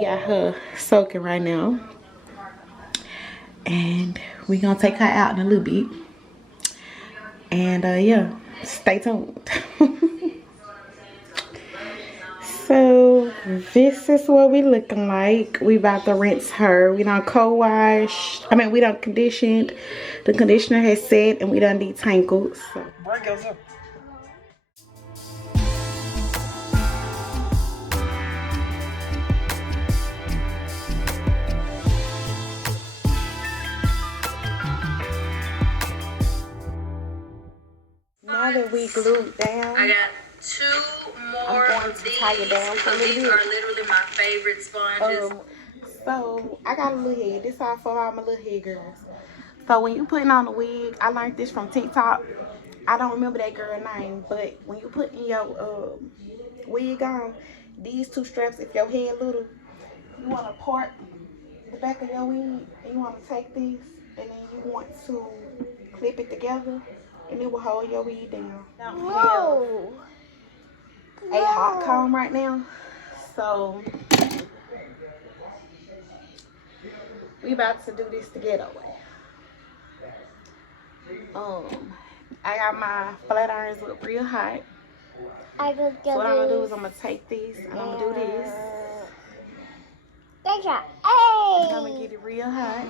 got her soaking right now. And we gonna take her out in a little bit. And yeah, stay tuned. So this is what we looking like. We about to rinse her. We done co-wash. I mean, we done conditioned. The conditioner has set and we done detangled. So. Now that we glued down, I got 2 more of these. So these are literally my favorite sponges. So I got a little head. This all for all my little head girls. So when you putting on a wig, I learned this from TikTok. I don't remember that girl name, but when you putting your wig on, these 2 straps, if your head little, you want to part the back of your wig, and you want to take this, and then you want to clip it together, and it will hold your wig down. Whoa! A hot comb right now, so we about to do this together. I got my flat irons up real hot. So what I'm gonna do is I'm gonna take these and I'm gonna do this. And I'm gonna get it real hot.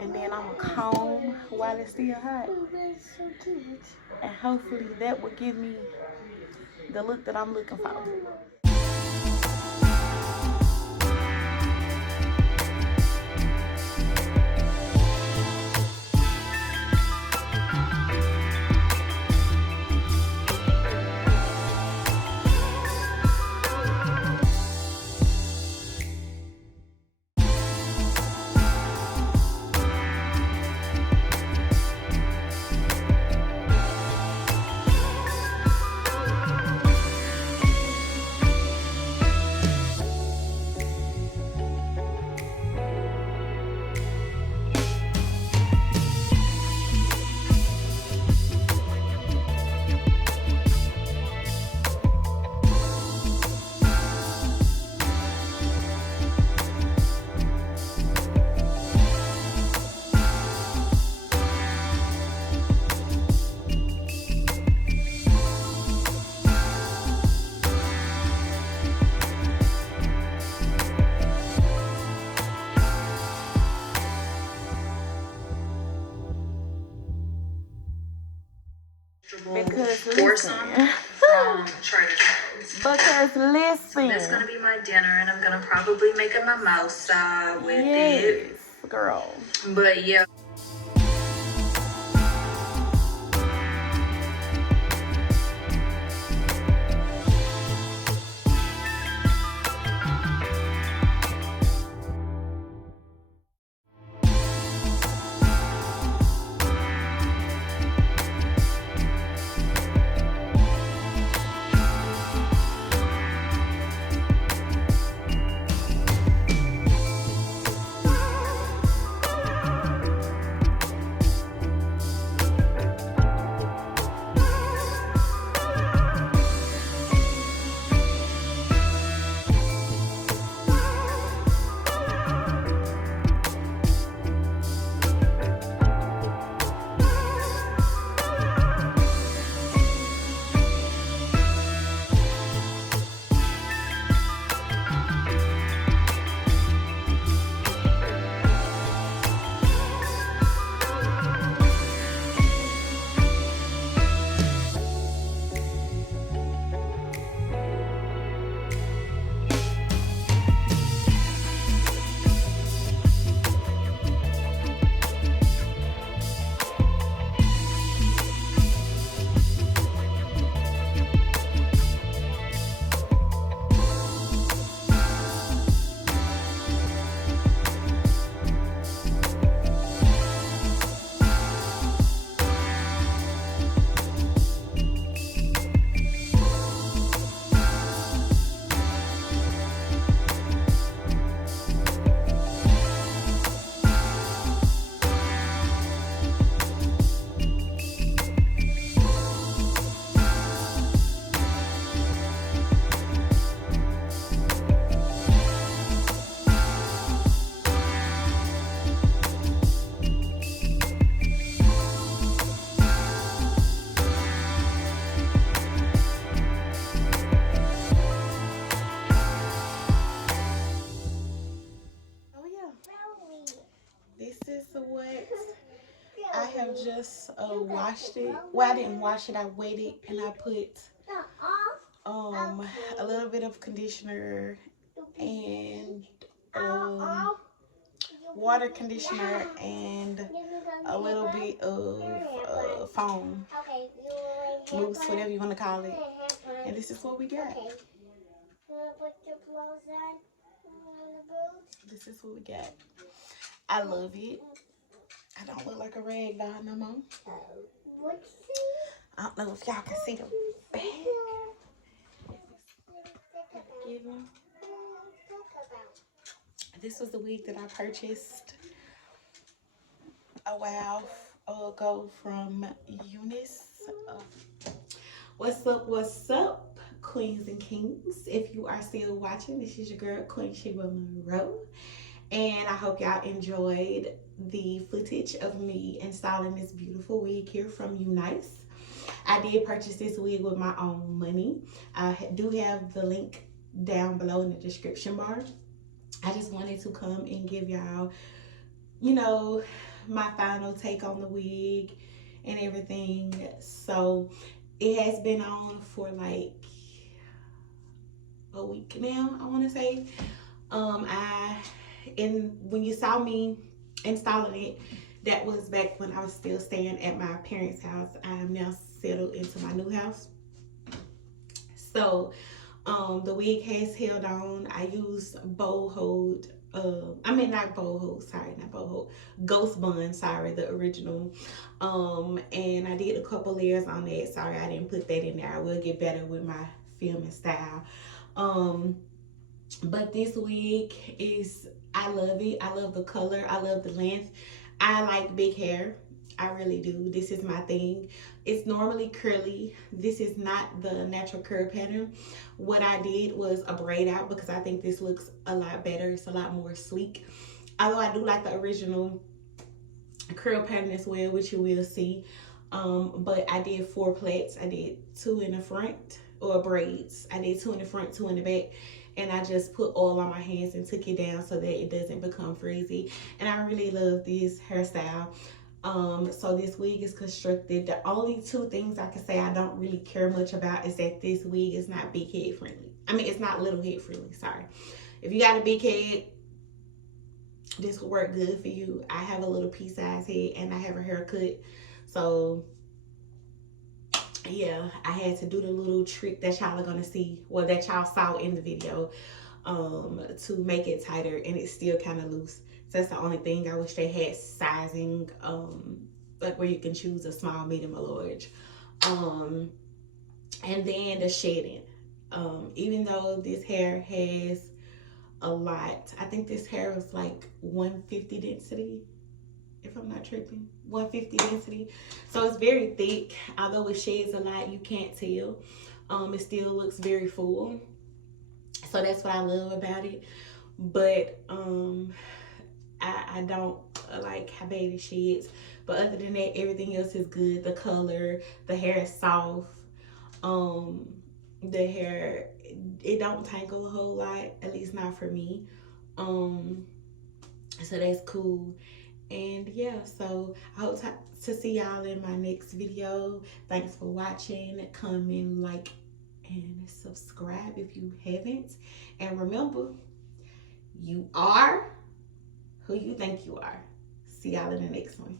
And then I'm gonna comb while it's still hot. And hopefully that will give me the look that I'm looking for. Because listen. Because listen. So that's gonna be my dinner, and I'm gonna probably make a mimosa with it. Girl. But yeah. just washed it. Well, I didn't wash it. I waited and I put a little bit of conditioner and water conditioner and a little bit of foam, mousse, whatever you want to call it. And this is what we got. This is what we got. I love it. I don't look like a rag doll no more. I don't know if y'all can see the bag. This was the wig that I purchased a while ago from UNice. What's up, queens and kings? If you are still watching, this is your girl, Queen Shiva Monroe. And I hope y'all enjoyed the footage of me installing this beautiful wig here from UNice. I did purchase this wig with my own money. I do have the link down below in the description bar. I just wanted to come and give y'all, you know, my final take on the wig and everything. So it has been on for like a week now, I want to say. When you saw me installing it, that was back when I was still staying at my parents' house. I am now settled into my new house. So the wig has held on. I used Ghost Bun, sorry, the original. And I did a couple layers on that. Sorry, I didn't put that in there. I will get better with my filming style. But this wig I love it. I love the color. I love the length. I like big hair. I really do. This is my thing. It's normally curly. This is not the natural curl pattern. What I did was a braid out because I think this looks a lot better. It's a lot more sleek. Although I do like the original curl pattern as well, which you will see. But I did 4 plaits. I did 2 in the front, or braids. I did 2 in the front, 2 in the back. And I just put oil on my hands and took it down so that it doesn't become frizzy. And I really love this hairstyle. So this wig is constructed. The only 2 things I can say I don't really care much about is that this wig is not big head friendly. I mean, it's not little head friendly, sorry. If you got a big head, this will work good for you. I have a little pea-sized head and I have a haircut. So yeah, I had to do the little trick that y'all are gonna see, well, that y'all saw in the video, to make it tighter, and it's still kind of loose. So that's the only thing. I wish they had sizing, like where you can choose a small, medium, or large. And then the shedding. Even though this hair has a lot, I think this hair is like 150 density, if I'm not tripping, 150 density. So it's very thick. Although it sheds a lot, you can't tell. It still looks very full. So that's what I love about it. But I don't like how bad it sheds. But other than that, everything else is good. The color, the hair is soft. The hair, it don't tangle a whole lot, at least not for me. So that's cool. And yeah, so I hope to see y'all in my next video. Thanks for watching. Comment, like, and subscribe if you haven't. And remember, you are who you think you are. See y'all in the next one.